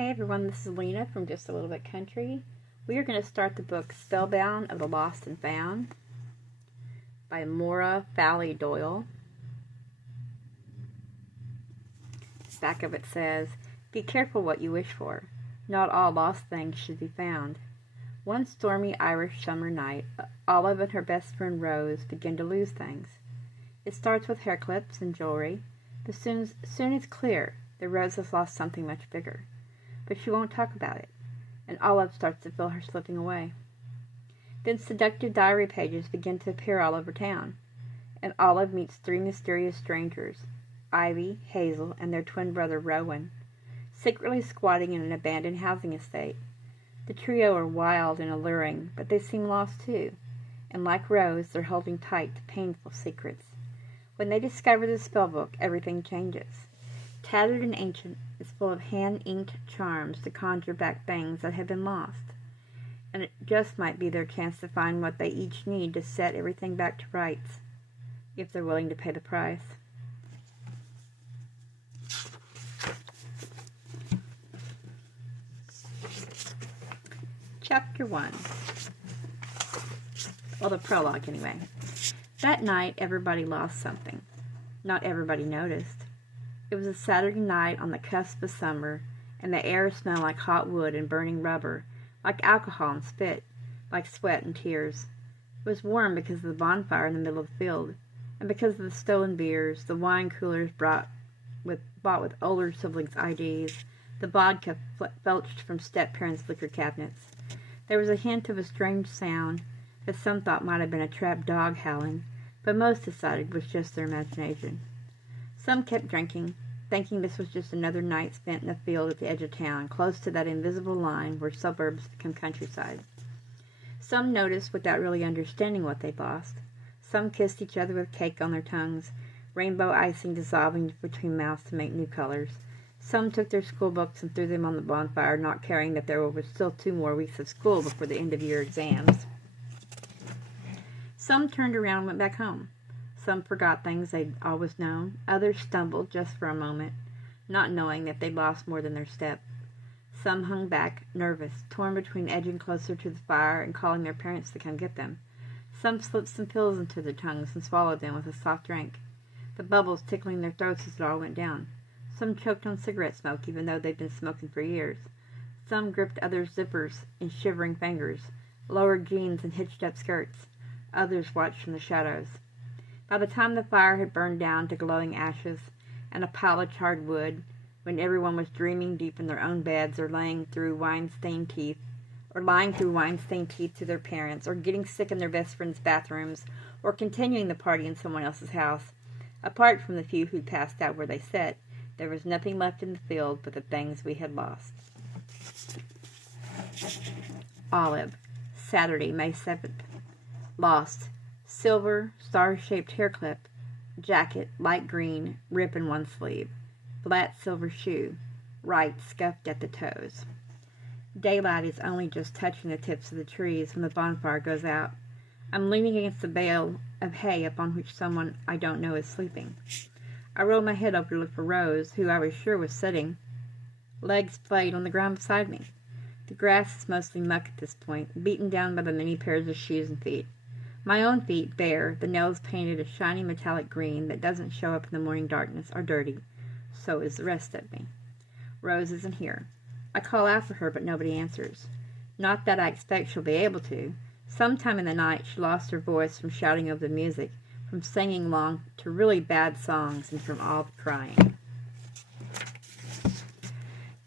Hey everyone, this is Lena from Just a Little Bit Country. We are going to start the book Spellbound of the Lost and Found by Moira Fowley Doyle. The back of it says, "Be careful what you wish for. Not all lost things should be found." One stormy Irish summer night, Olive and her best friend Rose begin to lose things. It starts with hair clips and jewelry, but soon it's clear that Rose has lost something much bigger. But she won't talk about it, and Olive starts to feel her slipping away. Then seductive diary pages begin to appear all over town, and Olive meets three mysterious strangers, Ivy, Hazel, and their twin brother Rowan, secretly squatting in an abandoned housing estate. The trio are wild and alluring, but they seem lost too, and like Rose, they're holding tight to painful secrets. When they discover the spellbook, everything changes. Tattered and ancient, it's full of hand-inked charms to conjure back things that have been lost. And it just might be their chance to find what they each need to set everything back to rights, if they're willing to pay the price. Chapter 1. Well, the prologue anyway. That night, everybody lost something. Not everybody noticed. It was a Saturday night on the cusp of summer, and the air smelled like hot wood and burning rubber, like alcohol and spit, like sweat and tears. It was warm because of the bonfire in the middle of the field, and because of the stolen beers, the wine coolers bought with older siblings' IDs, the vodka felched from step-parents' liquor cabinets. There was a hint of a strange sound that some thought might have been a trapped dog howling, but most decided was just their imagination. Some kept drinking, thinking this was just another night spent in the field at the edge of town, close to that invisible line where suburbs become countryside. Some noticed without really understanding what they'd lost. Some kissed each other with cake on their tongues, rainbow icing dissolving between mouths to make new colors. Some took their school books and threw them on the bonfire, not caring that there were still 2 more weeks of school before the end-of-year exams. Some turned around and went back home. Some forgot things they'd always known. Others stumbled just for a moment, not knowing that they'd lost more than their step. Some hung back, nervous, torn between edging closer to the fire and calling their parents to come get them. Some slipped some pills into their tongues and swallowed them with a soft drink, the bubbles tickling their throats as it all went down. Some choked on cigarette smoke even though they'd been smoking for years. Some gripped others' zippers in shivering fingers, lowered jeans and hitched-up skirts. Others watched from the shadows. By the time the fire had burned down to glowing ashes and a pile of charred wood, when everyone was dreaming deep in their own beds or lying through wine-stained teeth to their parents, or getting sick in their best friends' bathrooms, or continuing the party in someone else's house, apart from the few who passed out where they sat, there was nothing left in the field but the things we had lost. Olive, Saturday, May 7th. Lost. Silver, star-shaped hair clip, jacket, light green, rip in one sleeve, flat silver shoe, right scuffed at the toes. Daylight is only just touching the tips of the trees when the bonfire goes out. I'm leaning against the bale of hay upon which someone I don't know is sleeping. I roll my head over to look for Rose, who I was sure was sitting, legs flayed on the ground beside me. The grass is mostly muck at this point, beaten down by the many pairs of shoes and feet. My own feet, bare, the nails painted a shiny metallic green that doesn't show up in the morning darkness, are dirty. So is the rest of me. Rose isn't here. I call out for her, but nobody answers. Not that I expect she'll be able to. Sometime in the night she lost her voice from shouting over the music, from singing along to really bad songs, and from all the crying.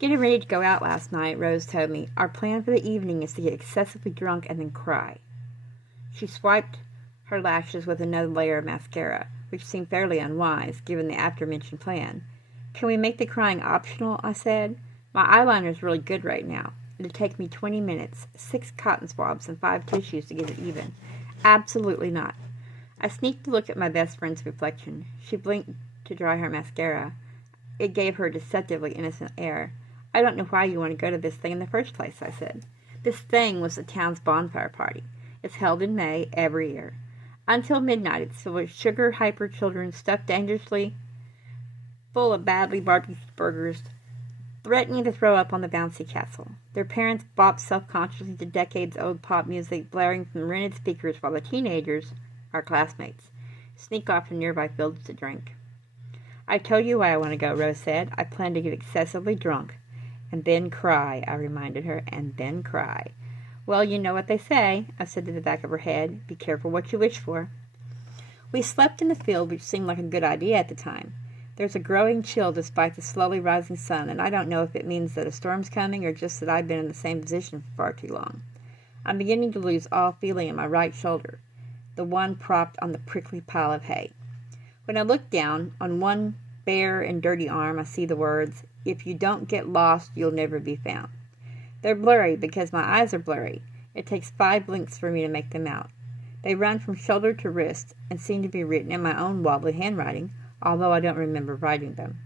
Getting ready to go out last night, Rose told me. Our plan for the evening is to get excessively drunk and then cry. She swiped her lashes with another layer of mascara, which seemed fairly unwise, given the after-mentioned plan. "Can we make the crying optional?" I said. "My eyeliner's really good right now. It'd take me 20 minutes, 6 cotton swabs, and 5 tissues to get it even." "Absolutely not." I sneaked a look at my best friend's reflection. She blinked to dry her mascara. It gave her a deceptively innocent air. "I don't know why you want to go to this thing in the first place," I said. This thing was the town's bonfire party. It's held in May every year. Until midnight, it's filled with sugar-hyper children stuffed dangerously full of badly barbecued burgers, threatening to throw up on the bouncy castle. Their parents bopped self-consciously to decades-old pop music blaring from rented speakers while the teenagers, our classmates, sneak off to nearby fields to drink. "I told you why I want to go," Rose said. "I plan to get excessively drunk. And then cry," I reminded her, "and then cry." "Well, you know what they say," I said to the back of her head. "Be careful what you wish for." We slept in the field, which seemed like a good idea at the time. There's a growing chill despite the slowly rising sun, and I don't know if it means that a storm's coming or just that I've been in the same position for far too long. I'm beginning to lose all feeling in my right shoulder, the one propped on the prickly pile of hay. When I look down, on one bare and dirty arm, I see the words, "If you don't get lost, you'll never be found." They're blurry because my eyes are blurry. It takes 5 blinks for me to make them out. They run from shoulder to wrist and seem to be written in my own wobbly handwriting, although I don't remember writing them.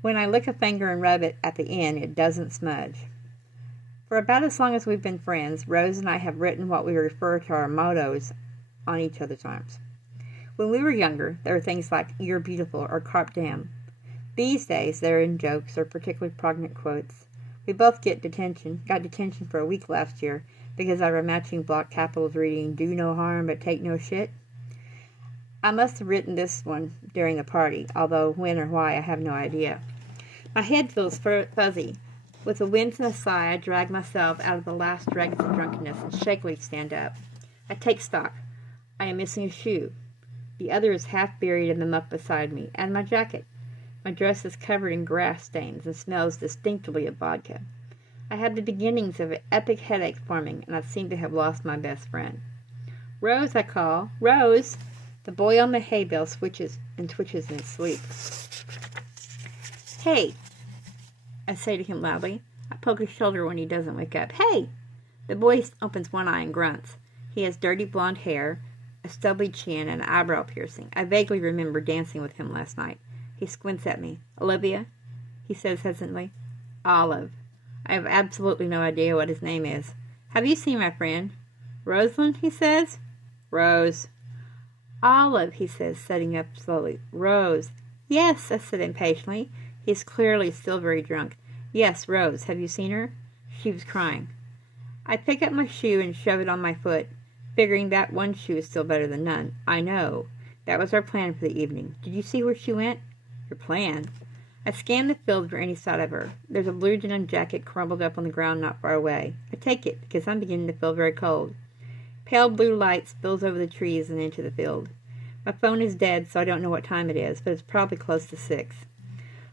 When I lick a finger and rub it at the end, it doesn't smudge. For about as long as we've been friends, Rose and I have written what we refer to our mottos on each other's arms. When we were younger, there were things like "You're beautiful" or "Carpe diem." These days, they're in jokes or particularly poignant quotes. We both got detention for a week last year because I were matching block capitals reading "Do no harm but take no shit." I must have written this one during the party, although when or why I have no idea. My head feels fuzzy. With a wince and a sigh, I drag myself out of the last dregs of drunkenness and shakily stand up. I take stock. I am missing a shoe. The other is half buried in the muck beside me, and my jacket. My dress is covered in grass stains and smells distinctly of vodka. I have the beginnings of an epic headache forming, and I seem to have lost my best friend. "Rose," I call. "Rose!" The boy on the hay bale switches and twitches in his sleep. "Hey," I say to him loudly. I poke his shoulder when he doesn't wake up. "Hey!" The boy opens one eye and grunts. He has dirty blonde hair, a stubbly chin, and an eyebrow piercing. I vaguely remember dancing with him last night. He squints at me. "Olivia?" he says hesitantly. "Olive." I have absolutely no idea what his name is. "Have you seen my friend?" "Rosalind," he says. "Rose." "Olive," he says, sitting up slowly. "Rose." "Yes," I said impatiently. He is clearly still very drunk. "Yes, Rose. Have you seen her?" She was crying. I pick up my shoe and shove it on my foot, figuring that one shoe is still better than none. I know. That was our plan for the evening. Did you see where she went? Your plan? I scan the field for any sight of her. There's a blue denim jacket crumpled up on the ground not far away. I take it, because I'm beginning to feel very cold. Pale blue light spills over the trees and into the field. My phone is dead, so I don't know what time it is, but it's probably close to 6.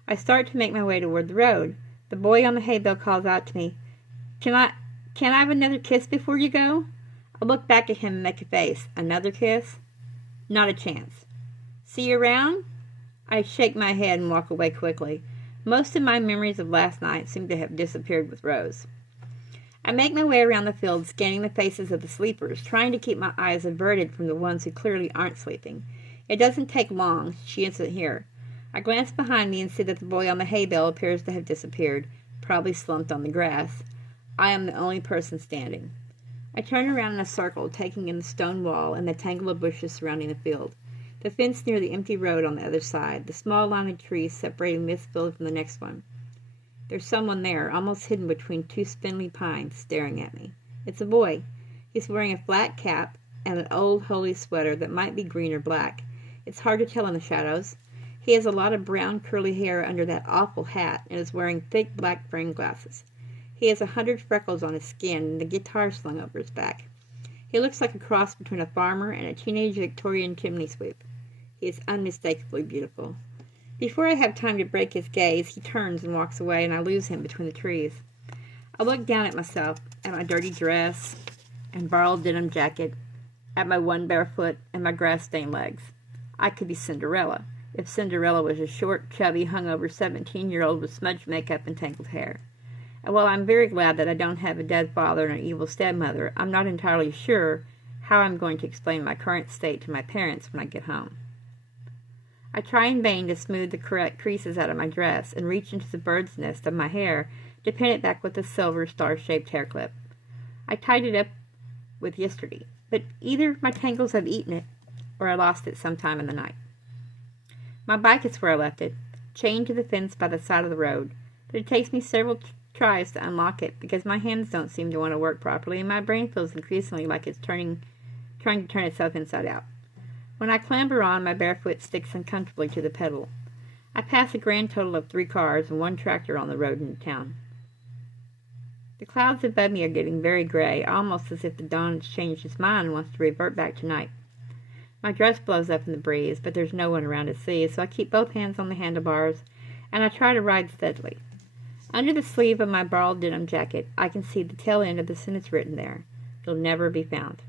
I start to make my way toward the road. The boy on the hay bale calls out to me, Can I have another kiss before you go?" I look back at him and make a face. "Another kiss?" "Not a chance." "See you around?" I shake my head and walk away quickly. Most of my memories of last night seem to have disappeared with Rose. I make my way around the field, scanning the faces of the sleepers, trying to keep my eyes averted from the ones who clearly aren't sleeping. It doesn't take long. She isn't here. I glance behind me and see that the boy on the hay bale appears to have disappeared, probably slumped on the grass. I am the only person standing. I turn around in a circle, taking in the stone wall and the tangle of bushes surrounding the field, the fence near the empty road on the other side, the small line of trees separating this field from the next one. There's someone there, almost hidden between 2 spindly pines, staring at me. It's a boy. He's wearing a flat cap and an old holey sweater that might be green or black. It's hard to tell in the shadows. He has a lot of brown curly hair under that awful hat and is wearing thick black framed glasses. He has 100 freckles on his skin and a guitar slung over his back. He looks like a cross between a farmer and a teenage Victorian chimney sweep. He is unmistakably beautiful. Before I have time to break his gaze, he turns and walks away, and I lose him between the trees. I look down at myself, at my dirty dress and borrowed denim jacket, at my one bare foot and my grass-stained legs. I could be Cinderella, if Cinderella was a short, chubby, hungover 17-year-old with smudged makeup and tangled hair. And while I'm very glad that I don't have a dead father and an evil stepmother, I'm not entirely sure how I'm going to explain my current state to my parents when I get home. I try in vain to smooth the correct creases out of my dress and reach into the bird's nest of my hair to pin it back with a silver star-shaped hair clip. I tied it up with yesterday, but either my tangles have eaten it or I lost it sometime in the night. My bike is where I left it, chained to the fence by the side of the road. but it takes me several tries to unlock it because my hands don't seem to want to work properly and my brain feels increasingly like it's trying to turn itself inside out. When I clamber on, my bare foot sticks uncomfortably to the pedal. I pass a grand total of 3 cars and 1 tractor on the road into town. The clouds above me are getting very gray, almost as if the dawn has changed its mind and wants to revert back to night. My dress blows up in the breeze, but there's no one around to see, so I keep both hands on the handlebars, and I try to ride steadily. Under the sleeve of my borrowed denim jacket, I can see the tail end of the sentence written there. It'll never be found.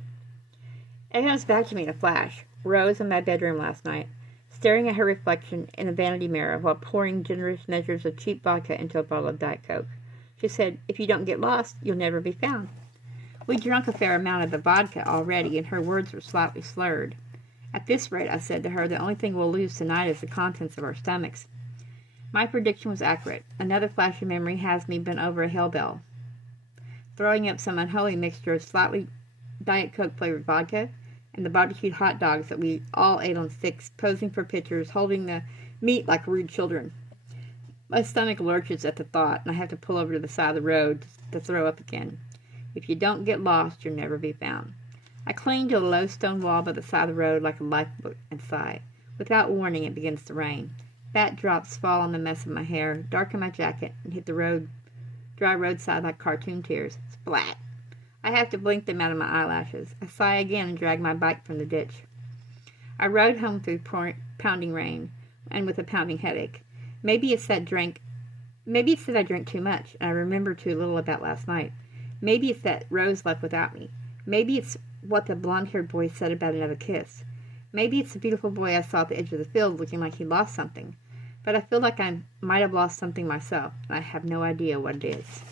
It comes back to me in a flash. Rose in my bedroom last night, staring at her reflection in a vanity mirror while pouring generous measures of cheap vodka into a bottle of Diet Coke. She said, "If you don't get lost, you'll never be found." We drunk a fair amount of the vodka already, and her words were slightly slurred. At this rate, I said to her, the only thing we'll lose tonight is the contents of our stomachs. My prediction was accurate. Another flash of memory has me bent over a hellbell, throwing up some unholy mixture of slightly Diet Coke-flavored vodka and the barbecued hot dogs that we all ate on sticks, posing for pictures, holding the meat like rude children. My stomach lurches at the thought, and I have to pull over to the side of the road to throw up again. If you don't get lost, you'll never be found. I cling to a low stone wall by the side of the road like a lifeboat and sigh. Without warning, it begins to rain. Fat drops fall on the mess of my hair, darken my jacket, and hit the dry roadside like cartoon tears. Splat! I have to blink them out of my eyelashes. I sigh again and drag my bike from the ditch. I rode home through pounding rain and with a pounding headache. Maybe it's that I drank too much and I remember too little about last night. Maybe it's that Rose left without me. Maybe it's what the blonde-haired boy said about another kiss. Maybe it's the beautiful boy I saw at the edge of the field looking like he lost something. But I feel like I might have lost something myself, and I have no idea what it is.